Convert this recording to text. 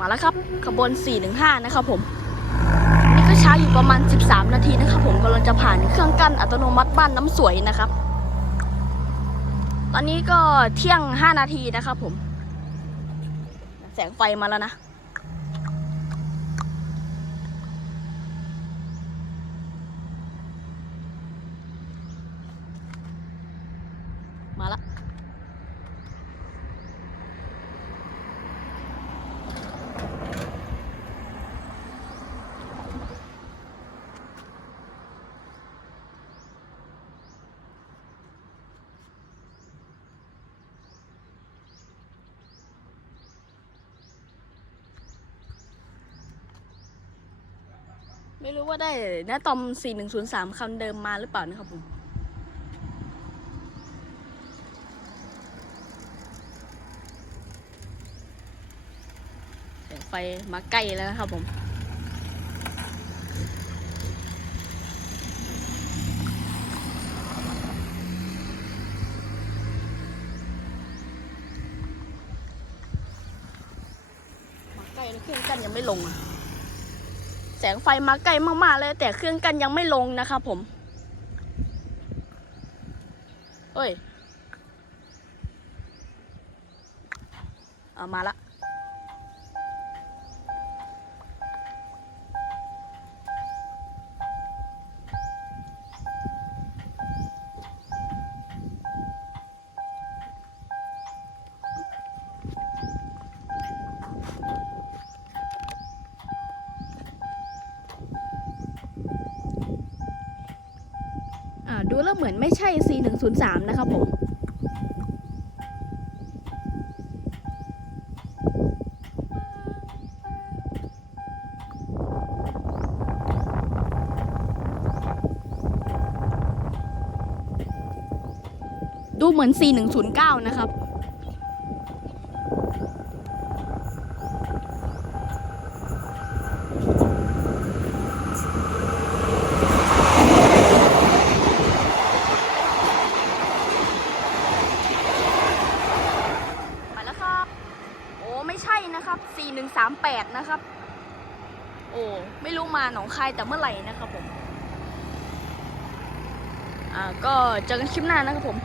มาแล้วครับขบวน 415 นะครับผม นี่ก็ช้าอยู่ประมาณ 13 นาทีนะครับผมกำลังจะผ่านเครื่องกั้นอัตโนมัติบ้านน้ำสวยนะครับ ตอนนี้ก็เที่ยง 5 นาทีนะครับผม แสงไฟมาแล้วนะมาละ ไม่รู้ว่าได้นะตอม 4103คำเดิมมาหรือเปล่านะครับผมไฟมาใกล้แล้วนะครับผมมาใกล้แล้วเครื่องกั้นยังไม่ลงอะ แสงไฟมาใกล้มากๆเลยแต่เครื่องกันยังไม่ลงนะคะผมเฮ้ย เอามาละ ดูแล้วเหมือนไม่ใช่ C103 นะครับผมดูเหมือน C109 นะครับ ไปแล้วครับ โอ้ไม่ใช่นะครับ 4138 นะครับ โอ้ไม่รู้มาหนองคายแต่เมื่อไหร่นะครับผม อ่าก็เจอกันคลิปหน้านะครับผม